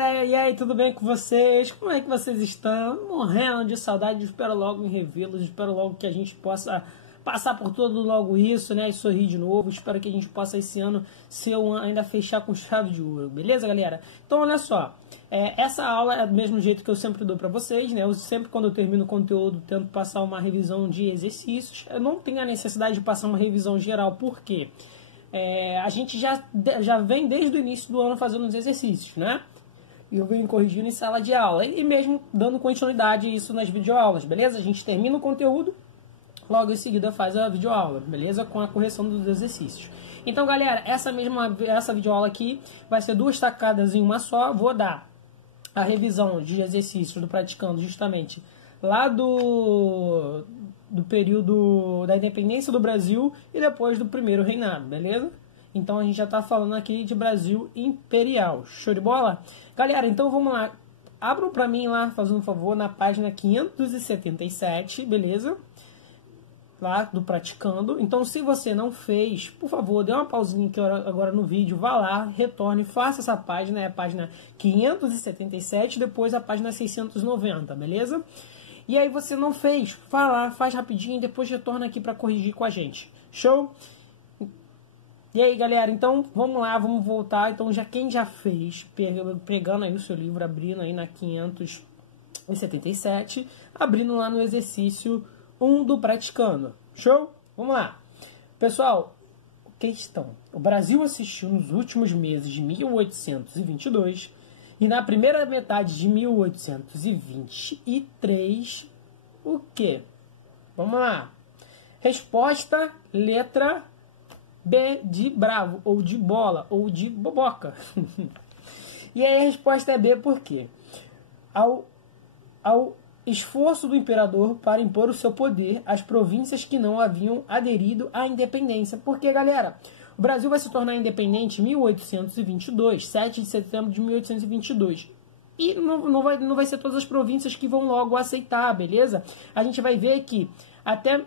galera, e aí, tudo bem com vocês? Como é que vocês estão? Morrendo de saudade, espero logo em revê-los, espero logo que a gente possa passar por tudo logo isso, né, e sorrir de novo. Espero que a gente possa esse ano ser ainda fechar com chave de ouro, beleza, galera? Então, olha só, essa aula é do mesmo jeito que eu sempre dou pra vocês, né, eu sempre quando eu termino o conteúdo tento passar uma revisão de exercícios. Eu não tenho a necessidade de passar uma revisão geral, por quê? A gente já vem desde o início do ano fazendo os exercícios, né? E eu venho corrigindo em sala de aula. E mesmo dando continuidade a isso nas videoaulas, beleza? A gente termina o conteúdo, logo em seguida faz a videoaula, beleza? Com a correção dos exercícios. Então, galera, essa videoaula aqui vai ser 2 tacadas em uma só. Vou dar a revisão de exercícios do praticando justamente lá do período da independência do Brasil e depois do primeiro reinado, beleza? Então a gente já está falando aqui de Brasil imperial. Show de bola? Galera, então vamos lá. Abram para mim lá, fazendo um favor, na página 577, beleza? Lá do praticando. Então, se você não fez, por favor, dê uma pausinha aqui agora no vídeo, vá lá, retorne, faça essa página, é a página 577, depois a página 690, beleza? E aí você não fez, vá lá, faz rapidinho e depois retorna aqui para corrigir com a gente. Show? E aí, galera, então vamos lá, vamos voltar. Então, quem já fez, pegando aí o seu livro, abrindo aí na 577, abrindo lá no exercício 1 do praticando. Show? Vamos lá. Pessoal, questão. O Brasil assistiu nos últimos meses de 1822 e na primeira metade de 1823, o quê? Vamos lá. Resposta, letra B de bravo, ou de bola, ou de boboca. E aí a resposta é B por quê? Ao esforço do imperador para impor o seu poder às províncias que não haviam aderido à independência. Porque, galera, o Brasil vai se tornar independente em 1822, 7 de setembro de 1822. E não vai ser todas as províncias que vão logo aceitar, beleza? A gente vai ver que até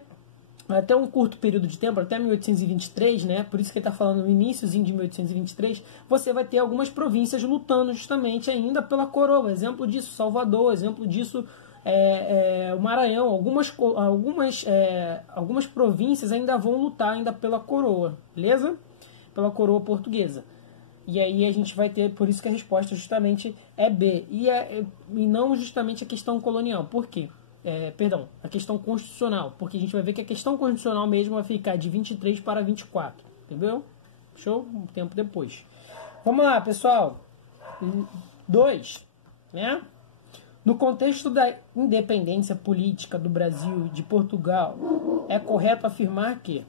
um curto período de tempo, até 1823, né? Por isso que ele está falando no iníciozinho de 1823, você vai ter algumas províncias lutando justamente ainda pela coroa. Exemplo disso, Salvador, exemplo disso, o Maranhão. Algumas províncias ainda vão lutar ainda pela coroa, beleza? Pela coroa portuguesa. E aí a gente vai ter, por isso que a resposta justamente é B. E não justamente a questão colonial. Por quê? A questão constitucional, porque a gente vai ver que a questão constitucional mesmo vai ficar de 23 para 24, entendeu? Show? Um tempo depois. Vamos lá, pessoal. 2, né? No contexto da independência política do Brasil e de Portugal, é correto afirmar que,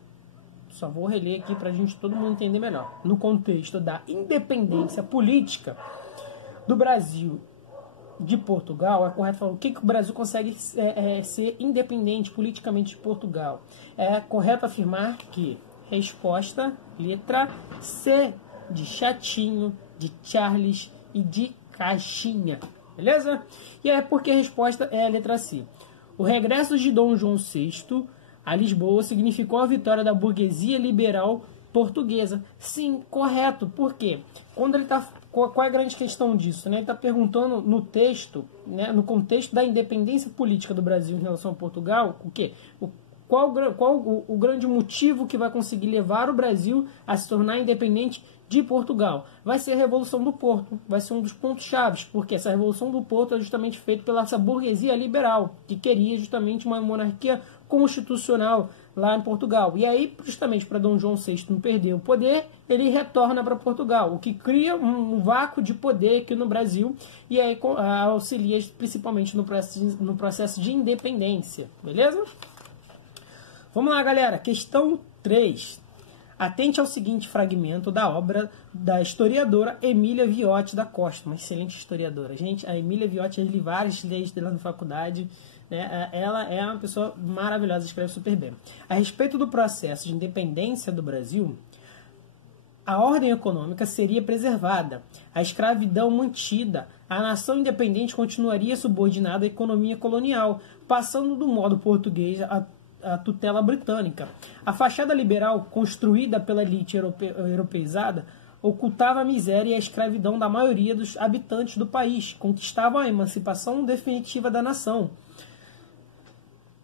só vou reler aqui para todo mundo entender melhor. No contexto da independência política do Brasil de Portugal, é correto falar o que o Brasil consegue ser independente politicamente de Portugal. É correto afirmar que, resposta, letra C, de chatinho, de Charles e de caixinha, beleza? E é porque a resposta é a letra C. O regresso de Dom João VI a Lisboa significou a vitória da burguesia liberal portuguesa. Sim, correto. Por quê? Quando ele está... Qual é a grande questão disso? Né? Ele está perguntando no texto, né, no contexto da independência política do Brasil em relação a Portugal, o quê? Qual o grande motivo que vai conseguir levar o Brasil a se tornar independente de Portugal? Vai ser a Revolução do Porto, vai ser um dos pontos chaves, porque essa Revolução do Porto é justamente feita pela essa burguesia liberal, que queria justamente uma monarquia constitucional lá em Portugal. E aí, justamente para Dom João VI não perder o poder, ele retorna para Portugal, o que cria um vácuo de poder aqui no Brasil, e aí auxilia principalmente no processo de independência, beleza? Vamos lá, galera. Questão 3. Atente ao seguinte fragmento da obra da historiadora Emília Viotti da Costa, uma excelente historiadora. Gente, a Emília Viotti, eu li várias leis dela na faculdade, né? Ela é uma pessoa maravilhosa, escreve super bem. A respeito do processo de independência do Brasil, a ordem econômica seria preservada, a escravidão mantida, a nação independente continuaria subordinada à economia colonial, passando do modo português a tutela britânica. A fachada liberal, construída pela elite europeizada, ocultava a miséria e a escravidão da maioria dos habitantes do país, conquistavam a emancipação definitiva da nação,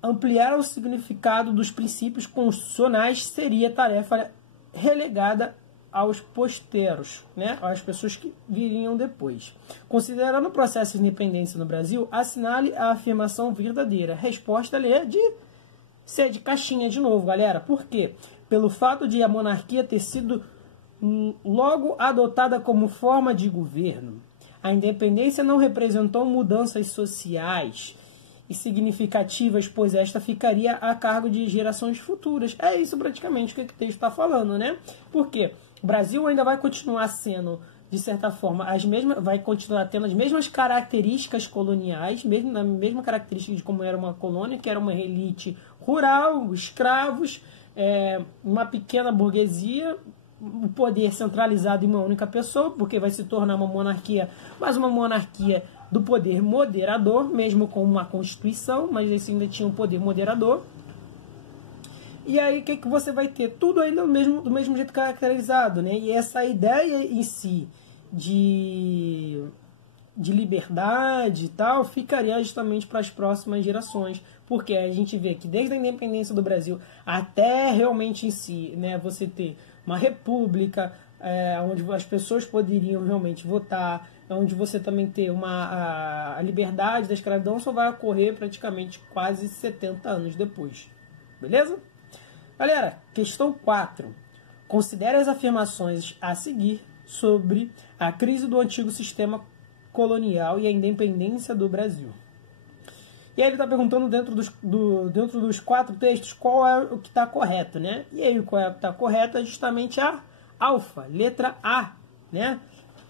ampliar o significado dos princípios constitucionais seria tarefa relegada aos posteros, né, às pessoas que viriam depois. Considerando o processo de independência no Brasil, assinale a afirmação verdadeira. Resposta é de ser de caixinha de novo, galera. Por quê? Pelo fato de a monarquia ter sido logo adotada como forma de governo, a independência não representou mudanças sociais e significativas, pois esta ficaria a cargo de gerações futuras. É isso praticamente que o texto está falando, né? Por quê? O Brasil ainda vai continuar sendo, de certa forma, vai continuar tendo as mesmas características coloniais, mesmo na mesma característica de como era uma colônia, que era uma elite rural, escravos, uma pequena burguesia, o poder centralizado em uma única pessoa, porque vai se tornar uma monarquia, mas uma monarquia do poder moderador, mesmo com uma constituição, mas esse ainda tinha um poder moderador. E aí o que você vai ter? Tudo ainda do mesmo jeito caracterizado, né? E essa ideia em si de liberdade e tal, ficaria justamente para as próximas gerações, porque a gente vê que desde a independência do Brasil até realmente em si, né, você ter uma república, onde as pessoas poderiam realmente votar, onde você também ter a liberdade da escravidão, só vai ocorrer praticamente quase 70 anos depois. Beleza? Galera, questão 4. Considere as afirmações a seguir sobre a crise do antigo sistema colonial e a independência do Brasil. E aí ele está perguntando dentro dos 4 textos qual é o que está correto, né? E aí qual é o que está correto é justamente a alfa, letra A, né?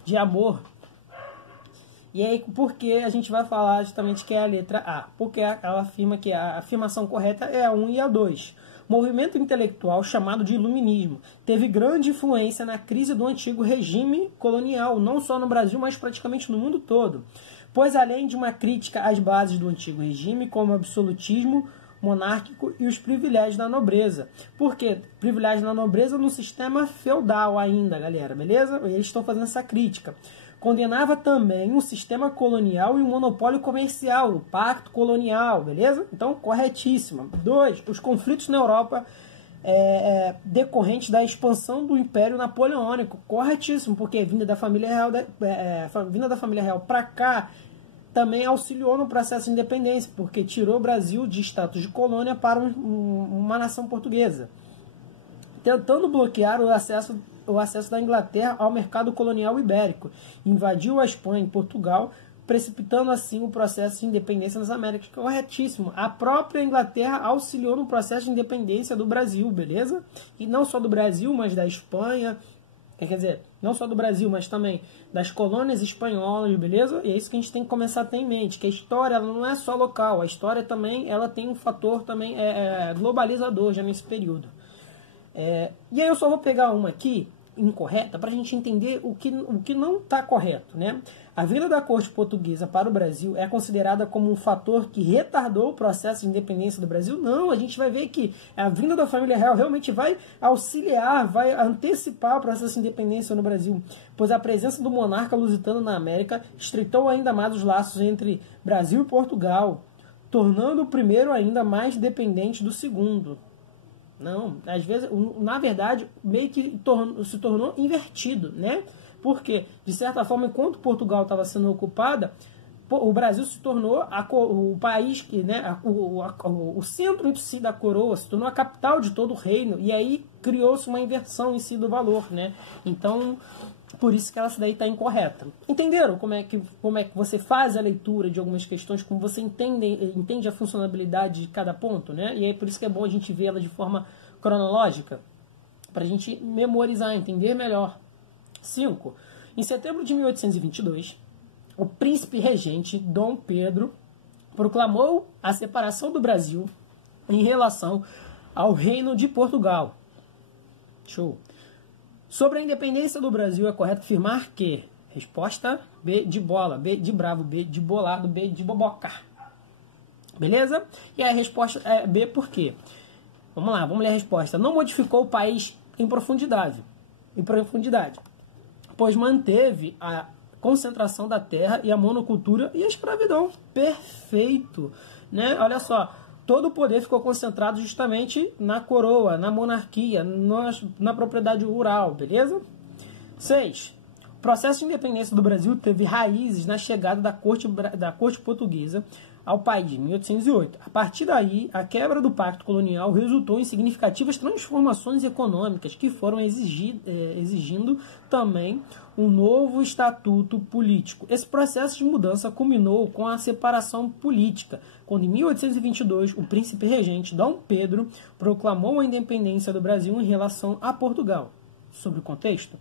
De amor. E aí por que a gente vai falar justamente que é a letra A? Porque ela afirma que a afirmação correta é a 1 e a 2. Movimento intelectual chamado de iluminismo teve grande influência na crise do antigo regime colonial, não só no Brasil, mas praticamente no mundo todo. Pois além de uma crítica às bases do antigo regime, como o absolutismo monárquico e os privilégios da nobreza. Por quê? Privilégios da nobreza no sistema feudal ainda, galera, beleza? Eles estão fazendo essa crítica. Condenava também um sistema colonial e um monopólio comercial, o pacto colonial, beleza? Então, corretíssima. 2. Os conflitos na Europa decorrentes da expansão do Império Napoleônico, corretíssimo, porque vinda da família real para cá também auxiliou no processo de independência, porque tirou o Brasil de status de colônia para uma nação portuguesa, tentando bloquear o acesso da Inglaterra ao mercado colonial ibérico, invadiu a Espanha e Portugal, precipitando assim o processo de independência nas Américas. Corretíssimo. A própria Inglaterra auxiliou no processo de independência do Brasil, beleza? E não só do Brasil, mas da Espanha, quer dizer, não só do Brasil, mas também das colônias espanholas, beleza? E é isso que a gente tem que começar a ter em mente, que a história ela não é só local, a história também ela tem um fator também globalizador já nesse período. E aí eu só vou pegar uma aqui, incorreta, para a gente entender o que não está correto, né? A vinda da corte portuguesa para o Brasil é considerada como um fator que retardou o processo de independência do Brasil? Não, a gente vai ver que a vinda da família real realmente vai auxiliar, vai antecipar o processo de independência no Brasil, pois a presença do monarca lusitano na América estreitou ainda mais os laços entre Brasil e Portugal, tornando o primeiro ainda mais dependente do segundo. Não, às vezes, na verdade, meio que se tornou invertido, né? Porque, de certa forma, enquanto Portugal estava sendo ocupada, o Brasil se tornou o país, né, o centro em si da coroa, se tornou a capital de todo o reino, e aí criou-se uma inversão em si do valor, né? Então, por isso que essa daí está incorreta. Entenderam como é que você faz a leitura de algumas questões, como você entende a funcionalidade de cada ponto, né? E aí por isso que é bom a gente vê-la de forma cronológica, para a gente memorizar, entender melhor. 5. Em setembro de 1822, o príncipe regente Dom Pedro proclamou a separação do Brasil em relação ao Reino de Portugal. Show. Sobre a independência do Brasil, é correto afirmar que... Resposta B de bola, B de bravo, B de bolado, B de boboca. Beleza? E a resposta é B por quê? Vamos lá, vamos ler a resposta. Não modificou o país em profundidade. pois manteve a concentração da terra e a monocultura e a escravidão. Perfeito, né? Olha só, todo o poder ficou concentrado justamente na coroa, na monarquia, na propriedade rural, beleza? 6. O processo de independência do Brasil teve raízes na chegada da corte portuguesa ao país, em 1808. A partir daí, a quebra do pacto colonial resultou em significativas transformações econômicas que foram exigindo também um novo estatuto político. Esse processo de mudança culminou com a separação política, quando em 1822 o príncipe regente Dom Pedro proclamou a independência do Brasil em relação a Portugal. Sobre o contexto,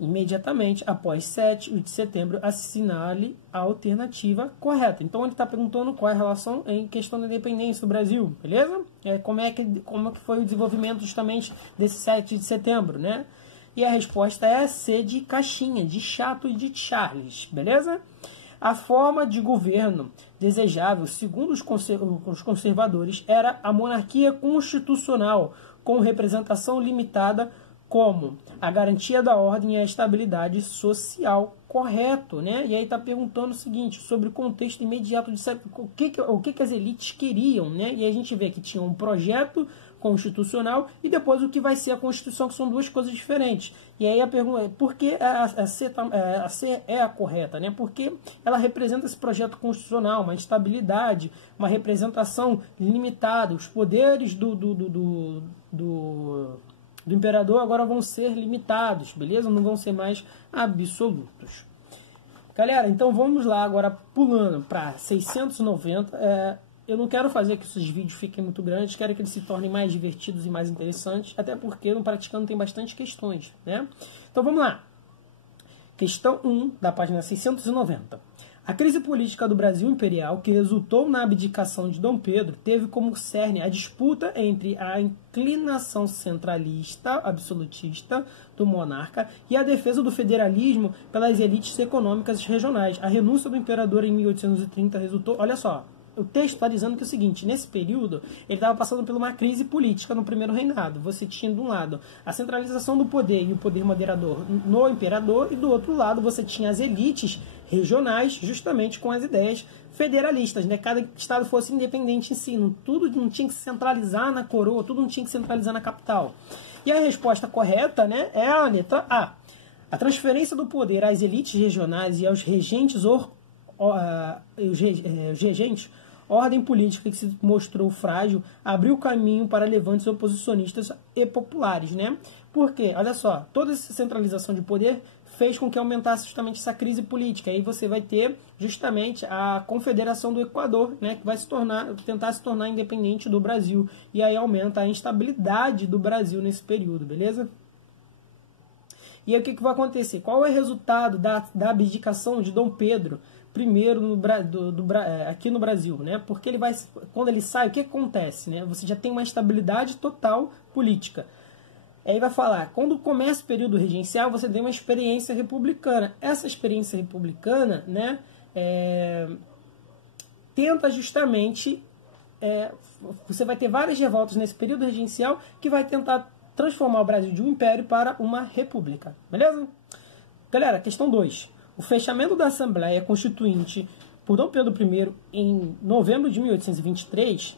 imediatamente após 7 de setembro, assinale a alternativa correta. Então ele está perguntando qual é a relação em questão da independência do Brasil, beleza? Como é que foi o desenvolvimento justamente desse 7 de setembro, né? E a resposta é C de caixinha, de chato e de Charles, beleza? A forma de governo desejável, segundo os conservadores, era a monarquia constitucional, com representação limitada, como a garantia da ordem e a estabilidade social, correto, né? E aí está perguntando o seguinte, sobre o contexto imediato de o que as elites queriam, né? E a gente vê que tinha um projeto constitucional e depois o que vai ser a Constituição, que são duas coisas diferentes. E aí a pergunta é, por que a C é a correta, né? Porque ela representa esse projeto constitucional, uma estabilidade, uma representação limitada, os poderes do imperador agora vão ser limitados, beleza? Não vão ser mais absolutos. Galera, então vamos lá agora pulando para 690. Eu não quero fazer que esses vídeos fiquem muito grandes, quero que eles se tornem mais divertidos e mais interessantes, até porque no Praticando tem bastante questões, né? Então vamos lá. Questão 1 da página 690. A crise política do Brasil imperial, que resultou na abdicação de Dom Pedro, teve como cerne a disputa entre a inclinação centralista, absolutista do monarca e a defesa do federalismo pelas elites econômicas regionais. A renúncia do imperador em 1830 resultou... Olha só, o texto está dizendo que é o seguinte, nesse período, ele estava passando por uma crise política no primeiro reinado. Você tinha, de um lado, a centralização do poder e o poder moderador no imperador, e do outro lado você tinha as elites regionais, justamente com as ideias federalistas, né? Cada estado fosse independente em si, tudo não tinha que se centralizar na coroa, tudo não tinha que se centralizar na capital. E a resposta correta, né, é a letra A. A transferência do poder às elites regionais e aos regentes ordem política que se mostrou frágil, abriu caminho para levantes oposicionistas e populares, né? Porque, olha só, toda essa centralização de poder fez com que aumentasse justamente essa crise política. Aí você vai ter justamente a Confederação do Equador, né, que vai tentar se tornar independente do Brasil. E aí aumenta a instabilidade do Brasil nesse período, beleza? E aí o que vai acontecer? Qual é o resultado da abdicação de Dom Pedro I aqui no Brasil, né? Porque quando ele sai, o que acontece, né? Você já tem uma estabilidade total política. Aí vai falar, quando começa o período regencial, você tem uma experiência republicana. Essa experiência republicana, né, tenta justamente... você vai ter várias revoltas nesse período regencial que vai tentar transformar o Brasil de um império para uma república. Beleza? Galera, questão 2. O fechamento da Assembleia Constituinte por Dom Pedro I em novembro de 1823,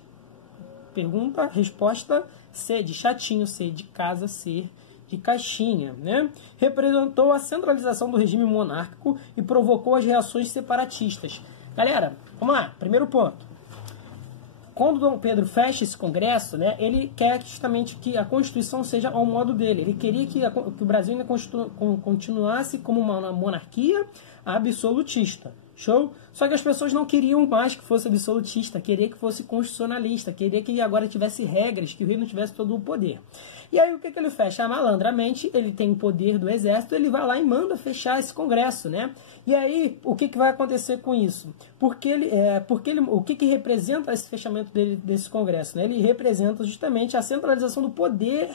pergunta, resposta C de chatinho, C de casa, C de caixinha, né? Representou a centralização do regime monárquico e provocou as reações separatistas. Galera, vamos lá, primeiro ponto. Quando Dom Pedro fecha esse congresso, né, ele quer justamente que a Constituição seja ao modo dele. Ele queria que o Brasil ainda continuasse como uma monarquia absolutista. Show? Só que as pessoas não queriam mais que fosse absolutista, queria que fosse constitucionalista, queria que agora tivesse regras, que o rei não tivesse todo o poder. E aí o que ele fecha? Malandramente, ele tem o poder do exército, ele vai lá e manda fechar esse congresso, né? E aí, o que vai acontecer com isso? O que representa esse fechamento desse congresso? Né? Ele representa justamente a centralização do poder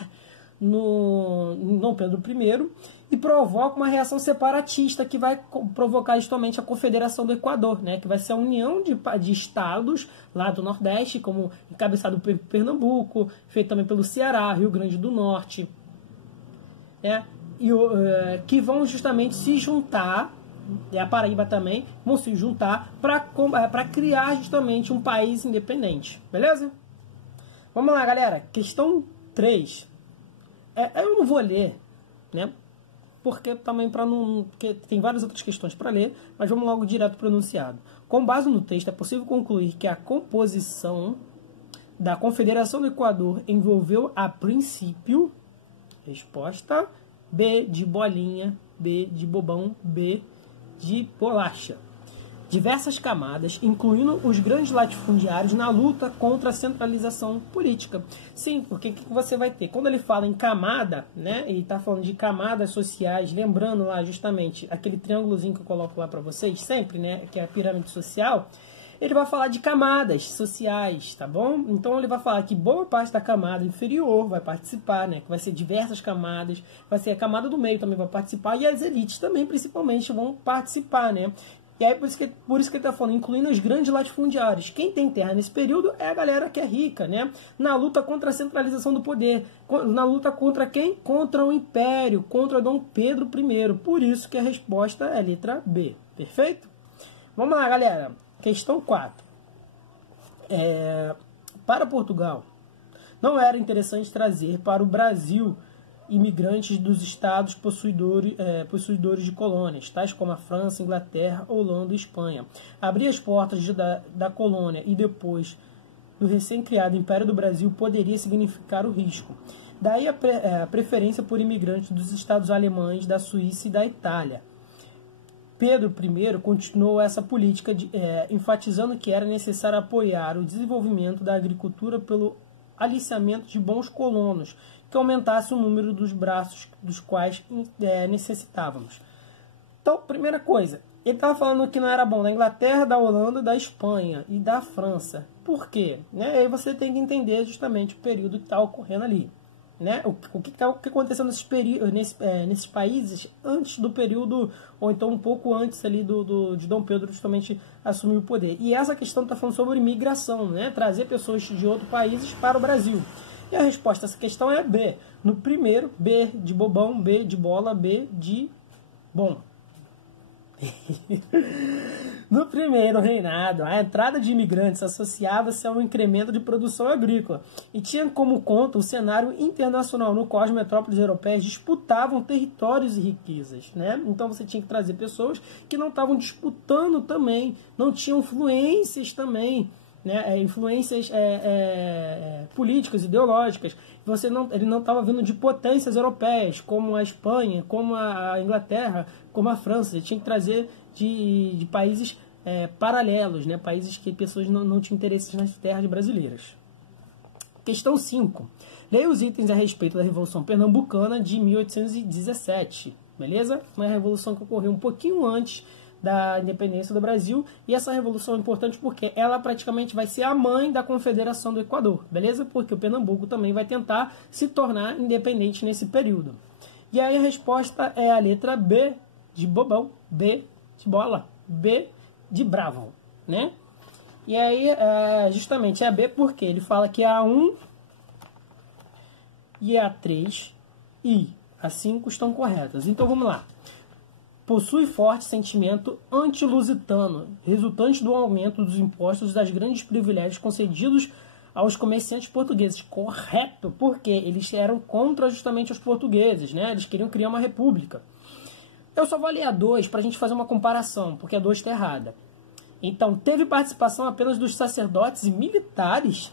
no Dom Pedro I e provoca uma reação separatista que vai provocar justamente a Confederação do Equador, né? Que vai ser a união de estados lá do Nordeste, como encabeçado por Pernambuco, feito também pelo Ceará, Rio Grande do Norte, né? que vão justamente se juntar, e a Paraíba também, vão se juntar para criar justamente um país independente. Beleza? Vamos lá, galera. Questão 3. Eu não vou ler, né? Porque também porque tem várias outras questões para ler, mas vamos logo direto para o enunciado. Com base no texto, é possível concluir que a composição da Confederação do Equador envolveu a princípio, resposta B de bolinha, B de bobão, B de bolacha, diversas camadas, incluindo os grandes latifundiários na luta contra a centralização política. Sim, porque o que você vai ter? Quando ele fala em camada, né, e está falando de camadas sociais, lembrando lá justamente aquele triângulozinho que eu coloco lá para vocês sempre, né, que é a pirâmide social, ele vai falar de camadas sociais, tá bom? Então ele vai falar que boa parte da camada inferior vai participar, né, que vai ser diversas camadas, vai ser a camada do meio também vai participar, e as elites também, principalmente, vão participar, né? E aí, por isso que ele está falando, incluindo os grandes latifundiários. Quem tem terra nesse período é a galera que é rica, né? Na luta contra a centralização do poder. Na luta contra quem? Contra o Império, contra Dom Pedro I. Por isso que a resposta é a letra B. Perfeito? Vamos lá, galera. Questão 4. Para Portugal, não era interessante trazer para o Brasil imigrantes dos estados possuidores de colônias, tais como a França, Inglaterra, Holanda e Espanha. Abrir as portas da colônia e depois do recém-criado Império do Brasil poderia significar o risco. Daí a preferência por imigrantes dos estados alemães, da Suíça e da Itália. Pedro I continuou essa política, enfatizando que era necessário apoiar o desenvolvimento da agricultura pelo aliciamento de bons colonos, que aumentasse o número dos braços dos quais necessitávamos. Então, primeira coisa, ele estava falando que não era bom da Inglaterra, da Holanda, da Espanha e da França. Por quê? Né? Aí você tem que entender justamente o período que está ocorrendo ali. Né? O que aconteceu nesses países antes do período, ou então um pouco antes ali de Dom Pedro justamente assumir o poder. E essa questão está falando sobre imigração, né? Trazer pessoas de outros países para o Brasil. E a resposta a essa questão é B. No primeiro, B de bobão, B de bola, B de bom. No primeiro reinado, a entrada de imigrantes associava-se a um incremento de produção agrícola e tinha como conta o cenário internacional no qual as metrópoles europeias disputavam territórios e riquezas, né? Então você tinha que trazer pessoas que não estavam disputando também, não tinham influências também, né? Influências políticas, ideológicas. Ele não estava vindo de potências europeias, como a Espanha, como a Inglaterra, como a França. Ele tinha que trazer de países paralelos, né? Países que pessoas não tinham interesse nas terras brasileiras. Questão 5. Leia os itens a respeito da Revolução Pernambucana de 1817. Beleza? Uma revolução que ocorreu um pouquinho antes da independência do Brasil, e essa revolução é importante porque ela praticamente vai ser a mãe da Confederação do Equador, beleza? Porque o Pernambuco também vai tentar se tornar independente nesse período. E aí a resposta é a letra B de bobão, B de bola, B de bravo, né? E aí justamente é a B porque ele fala que a 1 e a 3 e a 5 estão corretas. Então vamos lá. Possui forte sentimento anti-lusitano, resultante do aumento dos impostos das grandes privilégios concedidos aos comerciantes portugueses. Correto, porque eles eram contra justamente os portugueses, né? Eles queriam criar uma república. Eu só vou ler a 2 para a gente fazer uma comparação, porque a 2 está errada. Então, teve participação apenas dos sacerdotes e militares,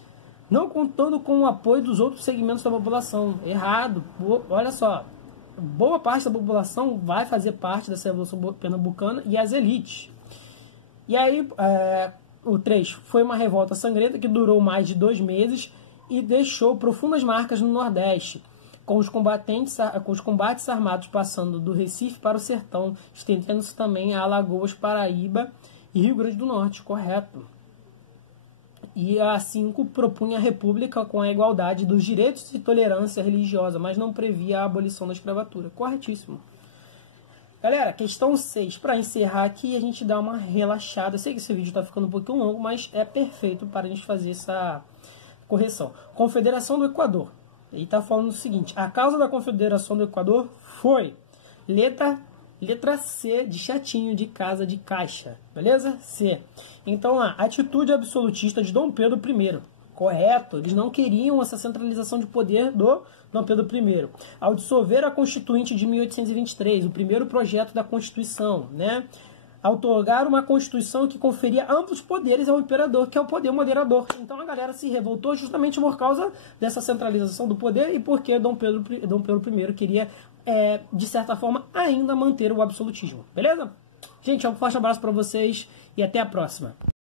não contando com o apoio dos outros segmentos da população. Errado. Olha só. Boa parte da população vai fazer parte dessa Revolução Pernambucana e as elites. E aí, o 3 foi uma revolta sangrenta que durou mais de 2 meses e deixou profundas marcas no Nordeste, com os combates armados passando do Recife para o Sertão, estendendo-se também a Alagoas, Paraíba e Rio Grande do Norte, correto. E a 5 propunha a república com a igualdade dos direitos e tolerância religiosa, mas não previa a abolição da escravatura. Corretíssimo. Galera, questão 6. Para encerrar aqui, a gente dá uma relaxada. Eu sei que esse vídeo está ficando um pouquinho longo, mas é perfeito para a gente fazer essa correção. Confederação do Equador. Ele está falando o seguinte: a causa da Confederação do Equador foi letra C de chatinho, de casa, de caixa. Beleza? C. Então, a atitude absolutista de Dom Pedro I. Correto. Eles não queriam essa centralização de poder do Dom Pedro I. Ao dissolver a Constituinte de 1823, o primeiro projeto da Constituição, né? A outorgar uma Constituição que conferia amplos poderes ao imperador, que é o poder moderador. Então a galera se revoltou justamente por causa dessa centralização do poder e porque Dom Pedro I queria, de certa forma, ainda manter o absolutismo. Beleza? Gente, um forte abraço para vocês e até a próxima.